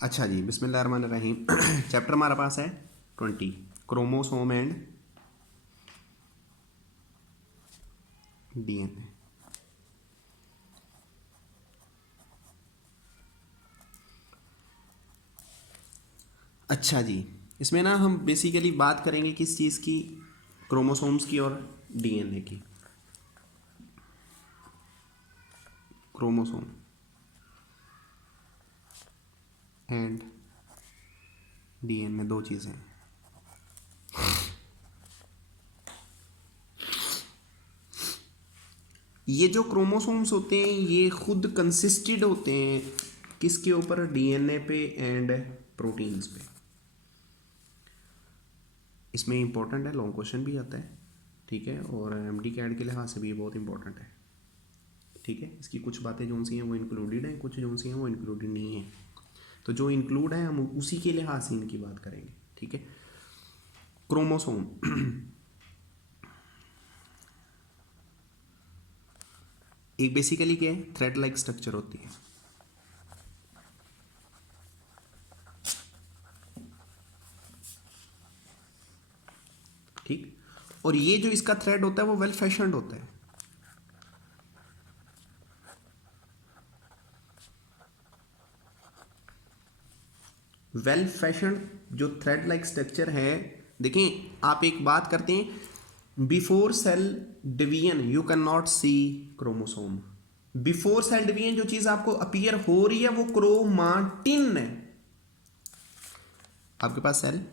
अच्छा जी, बिस्मिल्लाहिर्रहमानिर्रहीम। चैप्टर हमारा पास है 20, क्रोमोसोम एंड डीएनए। अच्छा जी, इसमें ना हम बेसिकली बात करेंगे किस चीज़ की, क्रोमोसोम्स की और डीएनए की। क्रोमोसोम एंड डीएनए दो चीज़ें। ये जो क्रोमोसोम्स होते हैं ये खुद कंसिस्टेड होते हैं किसके ऊपर, डीएनए पे एंड प्रोटीन्स पे। इसमें इंपॉर्टेंट है, लॉन्ग क्वेश्चन भी आता है, ठीक है, और एमडी कैड के लिहाज से भी बहुत इंपॉर्टेंट है, ठीक है। इसकी कुछ बातें जो सी हैं वो इंक्लूडेड हैं, कुछ जो सी हैं वो इंक्लूडेड नहीं है। तो जो इंक्लूड है हम उसी के लिहाज से इनकी बात करेंगे, ठीक है। क्रोमोसोम एक बेसिकली क्या है, थ्रेड लाइक स्ट्रक्चर होती है, ठीक। और ये जो इसका थ्रेड होता है वो वेल फैशन्ड होता है। वेल फैशन्ड जो थ्रेड लाइक स्ट्रक्चर है, देखें आप एक बात करते हैं, before cell division you can not see chromosome. Before cell division जो चीज आपको अपीयर हो रही है वो क्रोमाटिन है। आपके पास सेल,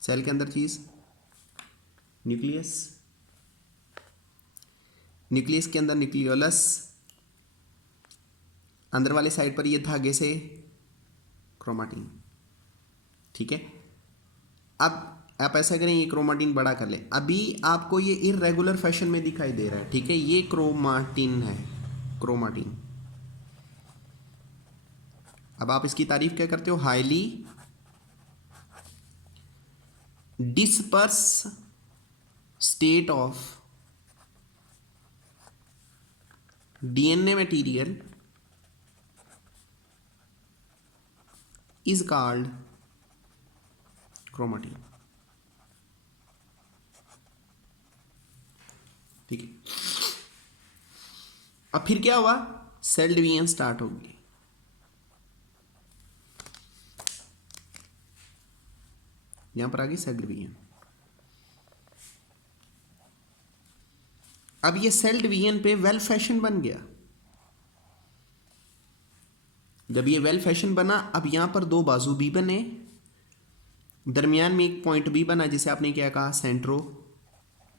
सेल के अंदर चीज न्यूक्लियस, न्यूक्लियस के अंदर न्यूक्लियोलस, अंदर वाले साइड पर ये धागे से क्रोमाटिन, ठीक है। अब आप ऐसा करें, ये क्रोमाटिन बड़ा कर ले, अभी आपको ये इरेगुलर फैशन में दिखाई दे रहा है, ठीक है, ये क्रोमाटिन है, क्रोमाटिन। अब आप इसकी तारीफ क्या करते हो, highly disperse state of DNA material is called chromatin, ठीक है। अब फिर क्या हुआ, सेल डिवीजन स्टार्ट हो गई। यहां पर आ गई सेल डिवीजन। अब ये सेल डिवीजन पे वेल फैशन बन गया। जब ये वेल फैशन बना, अब यहां पर दो बाजू भी बने, दरमियान में एक पॉइंट भी बना जिसे आपने क्या कहा, सेंट्रोमेयर।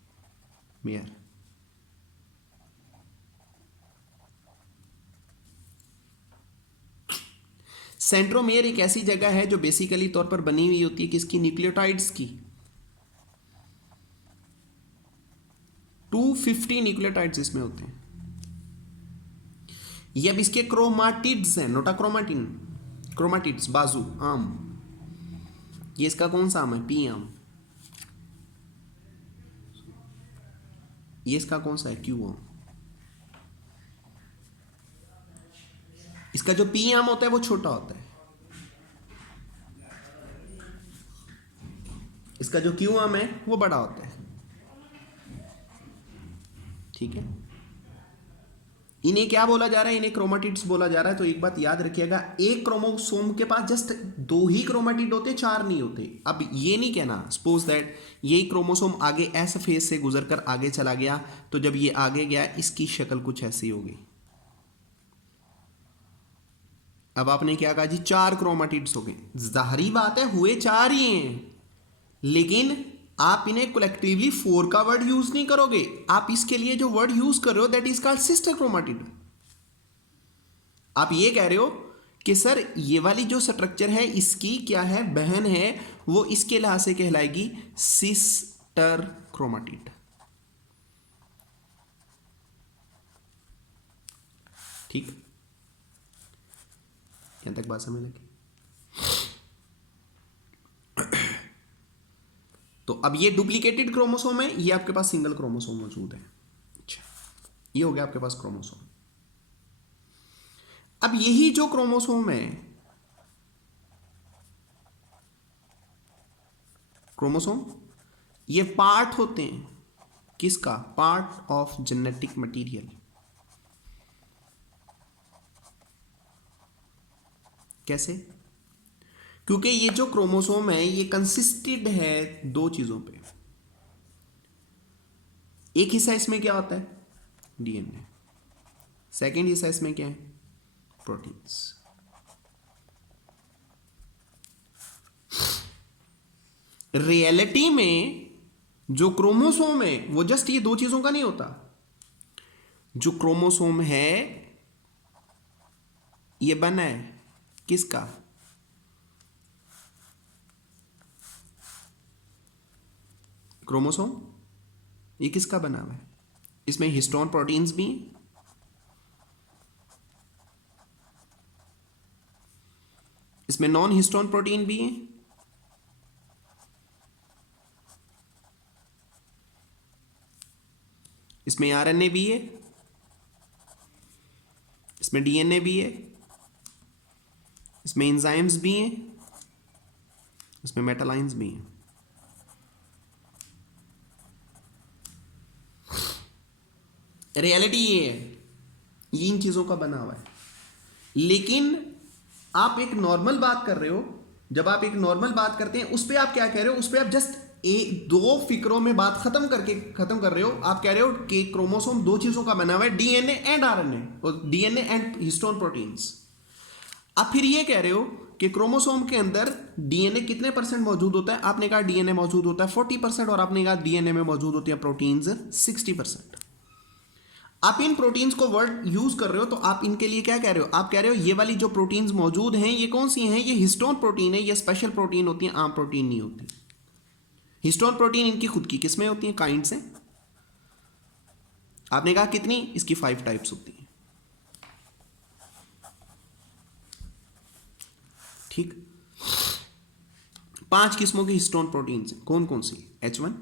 सेंट्रोमेयर एक ऐसी जगह है जो बेसिकली तौर पर बनी हुई होती है किसकी, न्यूक्लियोटाइड्स की। 250 न्यूक्लियोटाइड्स इसमें होते हैं। ये अब इसके क्रोमाटिड्स हैं, नोटा क्रोमाटिन, क्रोमाटिड्स बाजू, आम। ये इसका कौन सा आम है, पी आम। ये इसका कौन सा है, क्यू आम। इसका जो पी आम होता है वो छोटा होता है, इसका जो क्यू आम है वो बड़ा होता है, ठीक है। इन्हें क्या बोला जा रहा है, इन्हें क्रोमाटिड्स बोला जा रहा है। तो एक बात याद रखिएगा, एक क्रोमोसोम के पास जस्ट दो ही क्रोमाटिड होते, चार नहीं होते। अब ये नहीं कहना, सपोज दैट यही क्रोमोसोम आगे एस फेज से गुजरकर आगे चला गया, तो जब ये आगे गया इसकी शक्ल कुछ ऐसी होगी। अब आपने क्या कहा जी, चार क्रोमाटिड्स हो गए, जाहिर बात है हुए चार ही हैं, लेकिन आप इन्हें कलेक्टिवली फोर का वर्ड यूज नहीं करोगे। आप इसके लिए जो वर्ड यूज कर रहे हो that is called sister chromatid. आप ये कह रहे हो कि सर ये वाली जो स्ट्रक्चर है इसकी क्या है, बहन है, वो इसके लिहाज से कहलाएगी सिस्टर क्रोमाटिड, ठीक। यहां तक बात समझ लगी। तो अब ये डुप्लीकेटेड क्रोमोसोम है, ये आपके पास सिंगल क्रोमोसोम मौजूद है। अच्छा, ये हो गया आपके पास क्रोमोसोम। अब यही जो क्रोमोसोम है, क्रोमोसोम ये पार्ट होते हैं किसका? Part of genetic material. कैसे? क्योंकि ये जो क्रोमोसोम है ये कंसिस्टेड है दो चीजों पे। एक हिस्सा इसमें क्या होता है? डीएनए। सेकेंड हिस्सा इसमें क्या है? प्रोटीन्स। रियलिटी में जो क्रोमोसोम है वो जस्ट ये दो चीजों का नहीं होता। जो क्रोमोसोम है ये बना है किसका? क्रोमोसोम ये किसका बना हुआ है? इसमें हिस्टोन प्रोटीन्स भी हैं, इसमें नॉन हिस्टोन प्रोटीन भी हैं, इसमें आरएनए भी है, इसमें डीएनए भी है, इसमें एंजाइम्स भी हैं, इसमें मेटालाइंस भी हैं। रियलिटी ये है, ये इन चीजों का बना हुआ है। लेकिन आप एक नॉर्मल बात कर रहे हो, जब आप एक नॉर्मल बात करते हैं उस पर आप क्या कह रहे हो? उस पर आप जस्ट एक दो फिक्रों में बात खत्म कर रहे हो। आप कह रहे हो कि क्रोमोसोम दो चीजों का बना हुआ है, डीएनए एंड आरएनए, और डीएनए एंड हिस्टोन प्रोटीन्स। आप फिर ये कह रहे हो कि क्रोमोसोम के अंदर डीएनए कितने % मौजूद होता है? आपने कहा डीएनए मौजूद होता है 40%, और आपने कहा डीएनए में मौजूद होती है प्रोटीन्स 60%। आप इन प्रोटीन्स को वर्ड यूज कर रहे हो तो आप इनके लिए क्या कह रहे हो? आप कह रहे हो ये वाली जो प्रोटीन्स मौजूद हैं ये कौन सी हैं? ये हिस्टोन प्रोटीन है, ये स्पेशल प्रोटीन होती है, आम प्रोटीन नहीं होती। हिस्टोन प्रोटीन इनकी खुद की किस्में होती हैं, काइंड्स हैं। आपने कहा कितनी? इसकी 5 टाइप्स होती हैं। ठीक, 5 किस्मों के हिस्टोन प्रोटीन्स हैं। कौन कौन सी? H1,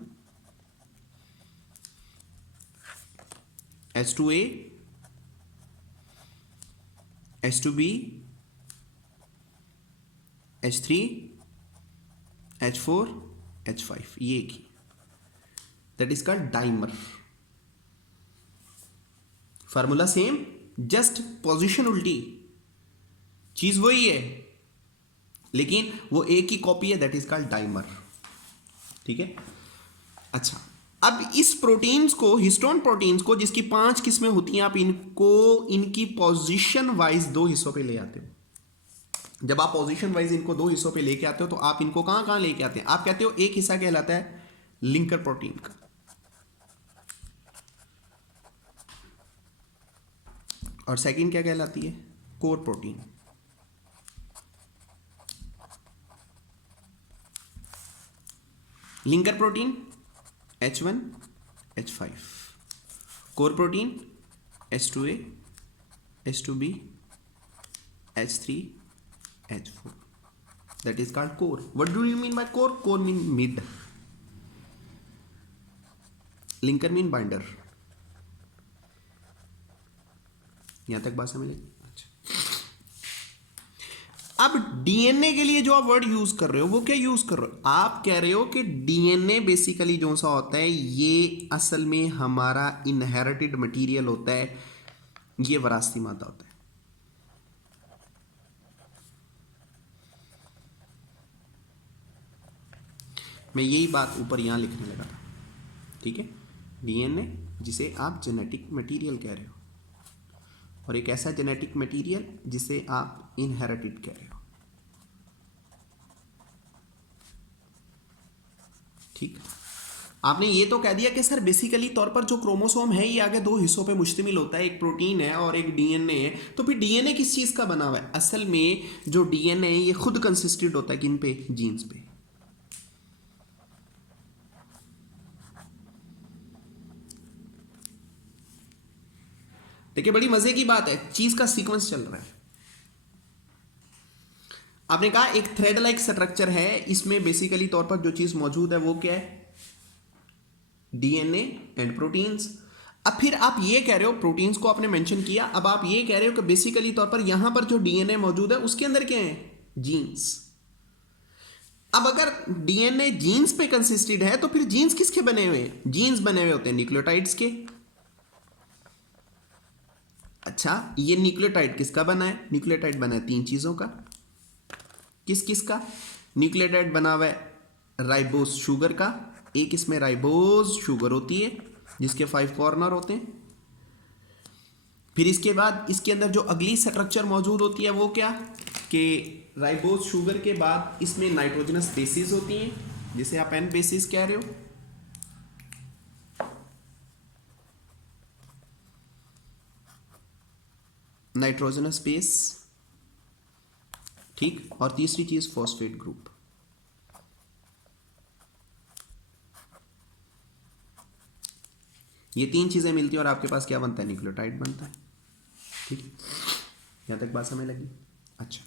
H2A, H2B, H3, H4, H5, ये एक ही, that is called dimer. Formula same, just position उल्टी, चीज वही है लेकिन वो एक ही कॉपी है, दैट इज कॉल्ड डाइमर। ठीक है। अच्छा, अब इस प्रोटीन्स को, हिस्टोन प्रोटीन्स को, जिसकी 5 किस्में होती हैं, आप इनको इनकी पोजीशन वाइज दो हिस्सों पे ले आते हो। जब आप पोजीशन वाइज इनको दो हिस्सों पे लेके आते हो तो आप इनको कहां कहां लेके आते हैं? आप कहते हो एक हिस्सा कहलाता है लिंकर प्रोटीन का, और सेकंड क्या कहलाती है? Core protein. Linker protein H1, H5, core protein H2A, H2B, H3, H4, that is called core. What do you mean by core? Core mean mid, linker mean binder. यहां तक बात समझ? अब डीएनए के लिए जो आप वर्ड यूज कर रहे हो वो क्या यूज कर रहे हो? आप कह रहे हो कि डीएनए बेसिकली जो सा होता है ये असल में हमारा इनहेरिटेड मटेरियल होता है, ये विरासती मादा होता है। मैं यही बात ऊपर यहां लिखने लगा था। ठीक है, डीएनए जिसे आप जेनेटिक मटेरियल कह रहे हो, और एक ऐसा जेनेटिक मटेरियल जिसे आप इनहेरिटेड कह रहे हो। ठीक, आपने ये तो कह दिया कि सर बेसिकली तौर पर जो क्रोमोसोम है ये आगे दो हिस्सों पे मुश्तमिल होता है, एक प्रोटीन है और एक डीएनए है। तो फिर डीएनए किस चीज का बना हुआ है? असल में जो डीएनए है ये खुद कंसिस्टेड होता है किन पे? जीन्स पे। देखिए बड़ी मजे की बात है, चीज का सीक्वेंस चल रहा है। आपने कहा एक थ्रेड लाइक स्ट्रक्चर है, इसमें बेसिकली तौर पर जो चीज मौजूद है वो क्या है? DNA and proteins. अब फिर आप ये कह रहे हो, प्रोटीन्स को आपने मेंशन किया, अब आप ये कह रहे हो कि बेसिकली तौर पर यहां पर जो डीएनए मौजूद है उसके अंदर क्या है, जीन्स। अब अगर डीएनए जीन्स पे कंसिस्टेड है तो फिर जीन्स किसके बने हुए हैं, जीन्स बने हुए होते हैं न्यूक्लियोटाइड्स के। अच्छा, ये न्यूक्लियोटाइड किसका बना है, न्यूक्लियोटाइड बना है 3 चीजों का। किस किस का, न्यूक्लियोटाइड बना हुआ है राइबोस शुगर का, एक इसमें राइबोस शुगर होती है जिसके 5 कॉर्नर होते हैं। फिर इसके बाद इसके अंदर जो अगली स्ट्रक्चर मौजूद होती है वो क्या, कि राइबोस शुगर के बाद इसमें नाइट्रोजनस बेसिस होती हैं जिसे आप एन बेसिस कह रहे हो। नाइट्रोजनस बेस, ठीक। और तीसरी चीज फॉस्फेट ग्रुप। ये 3 चीजें मिलती हैं और आपके पास क्या बनता है, न्यूक्लियोटाइड बनता है। ठीक, यहां तक बात समझ लगी। अच्छा,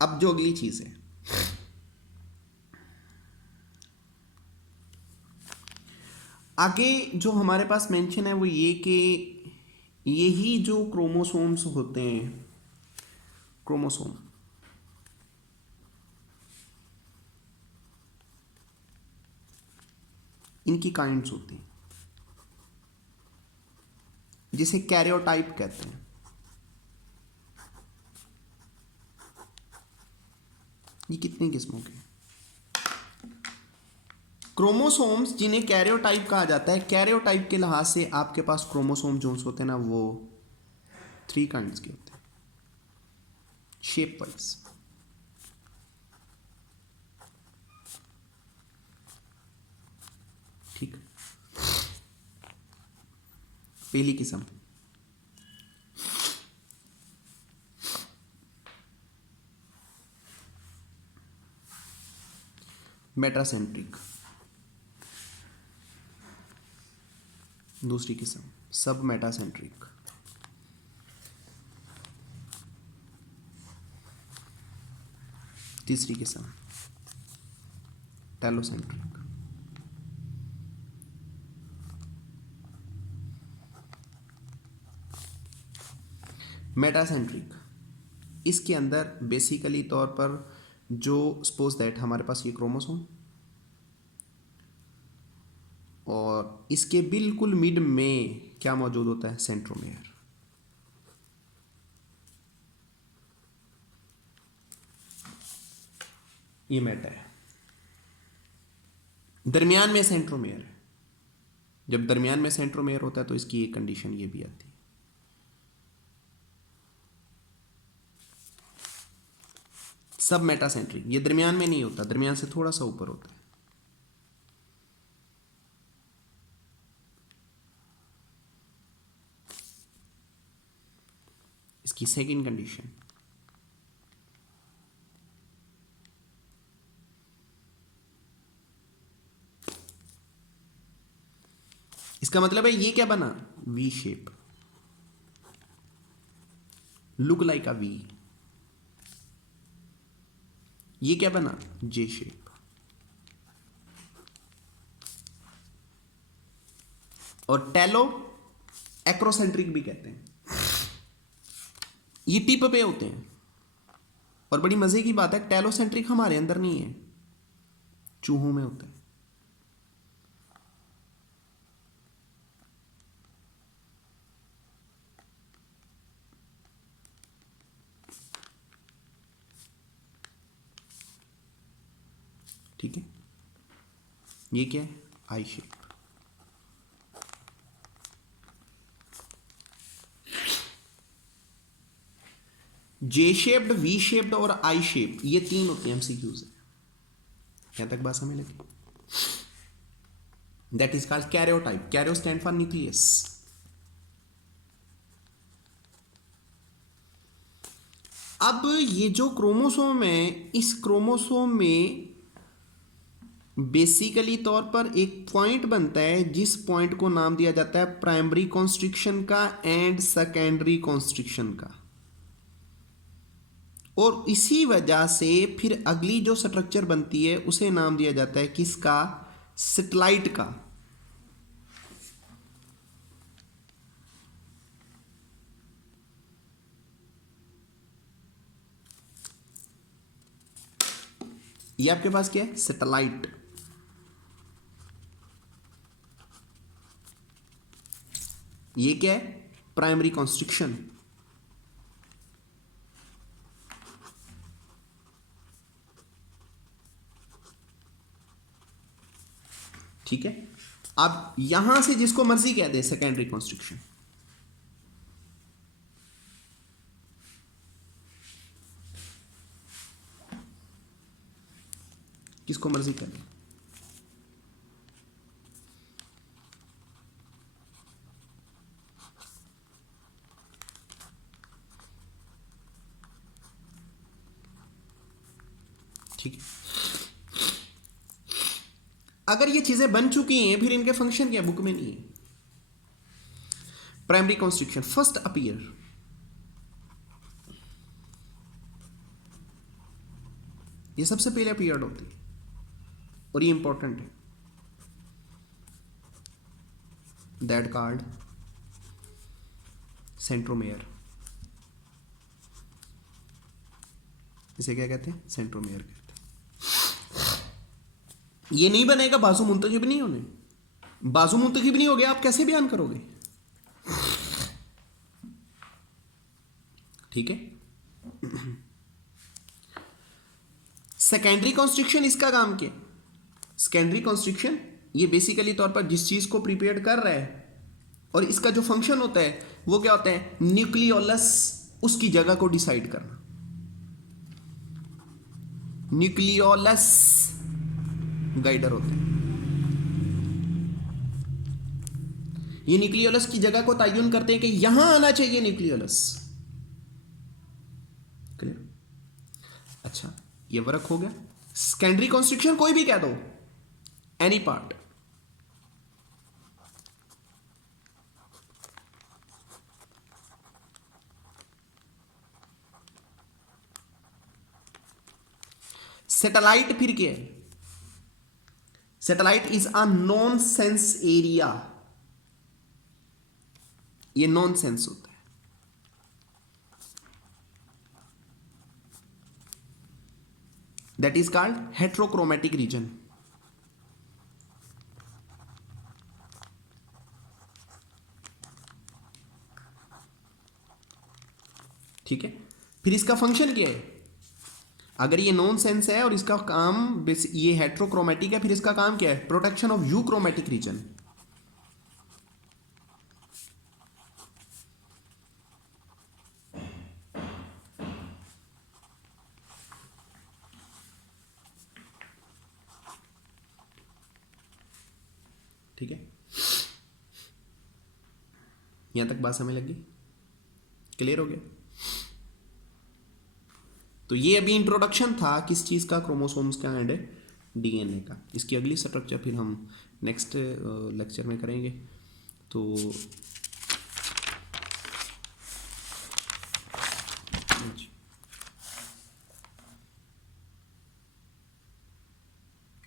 अब जो अगली चीज है, आगे जो हमारे पास मेंशन है वो ये कि यही जो क्रोमोसोम्स होते हैं, क्रोमोसोम, इनकी काइंड्स होती हैं जिसे कैरियोटाइप कहते हैं। ये कितनी किस्मों के क्रोमोसोम्स जिन्हें कैरियोटाइप कहा जाता है, कैरियोटाइप के लिहाज से आपके पास क्रोमोसोम जो होते हैं ना वो 3 काइंड्स के होते हैं शेप वाइज। ठीक, पहली किस्म मेटासेंट्रिक, दूसरी किस्म सब मेटासेंट्रिक, तीसरी किस्म टेलोसेंट्रिक। मेटासेंट्रिक, इसके अंदर बेसिकली तौर पर जो सपोज दैट हमारे पास ये क्रोमोसोम और इसके बिल्कुल मिड में क्या मौजूद होता है, सेंट्रोमेयर। ये मेटा है, दरमियान में सेंट्रोमेयर है। जब दरमियान में सेंट्रोमेयर होता है तो इसकी एक कंडीशन ये भी आती है। सब मेटासेंट्रिक, ये दरमियान में नहीं होता, दरमियान से थोड़ा सा ऊपर होता है। इसकी सेकंड कंडीशन, इसका मतलब है ये क्या बना, V shape, look like a V. ये क्या बना, जे शेप। और टेलो एक्रोसेंट्रिक भी कहते हैं, ये टिप पे होते हैं। और बड़ी मजे की बात है, टेलोसेंट्रिक हमारे अंदर नहीं है, चूहों में होता है। ठीक है, ये क्या है, I shape. J shaped, V shaped और आई शेप, ये 3 होते हैं एमसीक्यूज। यहां तक बात समझ लगी। That is called karyotype. Cairo stand for nucleus. अब ये जो क्रोमोसोम है, इस क्रोमोसोम में बेसिकली तौर पर एक पॉइंट बनता है जिस पॉइंट को नाम दिया जाता है प्राइमरी कॉन्स्ट्रिक्शन का एंड सेकेंडरी कॉन्स्ट्रिक्शन का। और इसी वजह से फिर अगली जो स्ट्रक्चर बनती है उसे नाम दिया जाता है किसका? सैटेलाइट का। ये आपके पास क्या है? सैटेलाइट। ये क्या है? Primary constriction. ठीक है, अब यहां से जिसको मर्जी कह दे सेकेंडरी कंस्ट्रक्शन। किसको मर्जी कह दे। ठीक है, अगर ये चीजें बन चुकी हैं फिर इनके फंक्शन क्या बुक में नहीं है। प्राइमरी कंस्ट्रक्शन फर्स्ट अपीयर, ये सबसे पहले अपीयर्ड होती है और ये इंपॉर्टेंट है। दैट कार्ड सेंट्रोमेयर, इसे क्या कहते हैं? सेंट्रोमेयर कहते हैं। ये नहीं बनेगा, बाजू मुंतखब नहीं होने। बाजू मुंतखब नहीं हो गया, आप कैसे बयान करोगे? ठीक है, सेकेंडरी कॉन्स्ट्रिक्शन इसका काम क्या? सेकेंडरी कॉन्स्ट्रिक्शन ये बेसिकली तौर पर जिस चीज को प्रिपेयर कर रहा है और इसका जो फंक्शन होता है वो क्या होता है? न्यूक्लियोलस, उसकी जगह को डिसाइड करना। न्यूक्लियोलस गाइडर होते हैं। ये न्यूक्लियोलस की जगह को तयन करते हैं कि यहां आना चाहिए न्यूक्लियोलस। क्लियर? अच्छा, ये वर्क हो गया। सेकेंडरी कॉन्स्ट्रिक्शन कोई भी कह दो, एनी पार्ट। सैटेलाइट फिर क्या है? Satellite is a nonsense area. ये नॉन सेंस होता है। That is called heterochromatic region. ठीक है, फिर इसका फंक्शन क्या है? अगर ये नॉन सेंस है और इसका काम ये हेट्रोक्रोमेटिक है, फिर इसका काम क्या है? Protection of euchromatic region. ठीक है, यहां तक बात समझ लगी? क्लियर हो गया? तो ये अभी इंट्रोडक्शन था किस चीज़ का? क्रोमोसोम्स का एंड डीएनए का। इसकी अगली स्ट्रक्चर फिर हम नेक्स्ट लेक्चर में करेंगे। तो